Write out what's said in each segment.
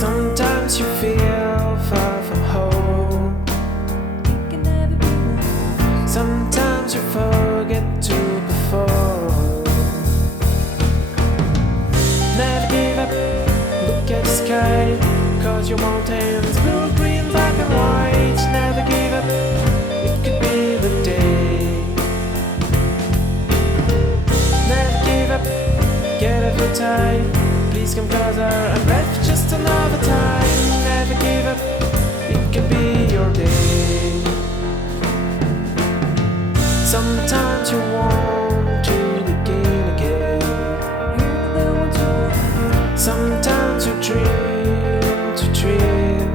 Sometimes you feel far from home. Sometimes you forget to perform. Never give up, look at the sky, 'cause your mountains blue, green, black and white. Never give up, it could be the day. Never give up, get off your time. Please come closer and breath just another time. Never give up, it could be your day. Sometimes you want to begin again. Sometimes you dream to dream.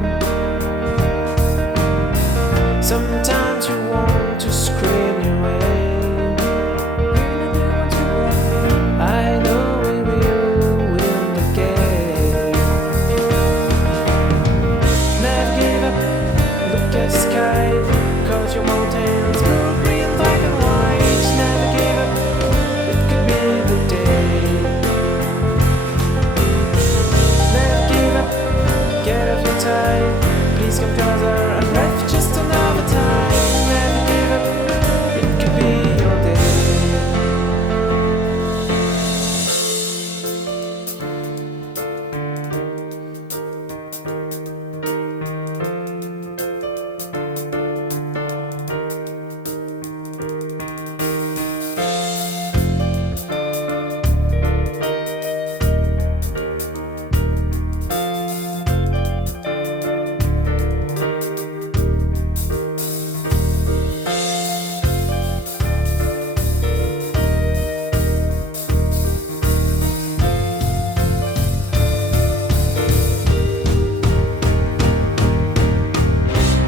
Sometimes you want to scream your way. I know we will win the game. Never give up, look at the sky, 'cause your mountains blue, green, black and white. Never give up, it could be the day. Never give up, get off your time. Please come closer and breath just another time. Never give up, it could be your day.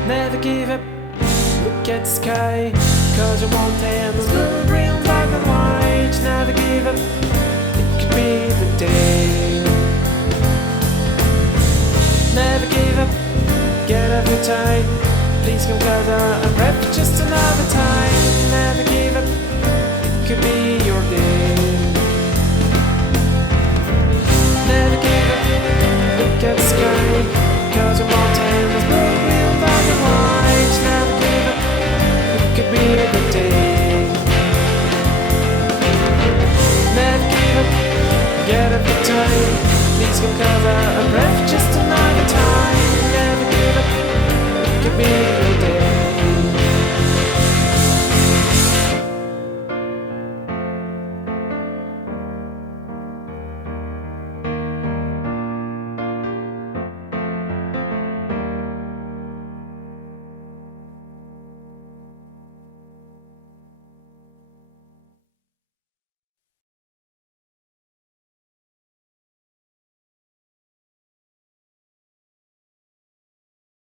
Never give up, look at the sky, 'cause your mountains blue, green, black and white. Never give up, it could be the day. Never give up, get off your time. Please come closer and breath just another time. Never give up, it could be your day. Never give up, look at the sky, 'cause your mountains blue, green, black and white. Never give up, it could be the day. Never give up, get up your time. Please come closer and breath just a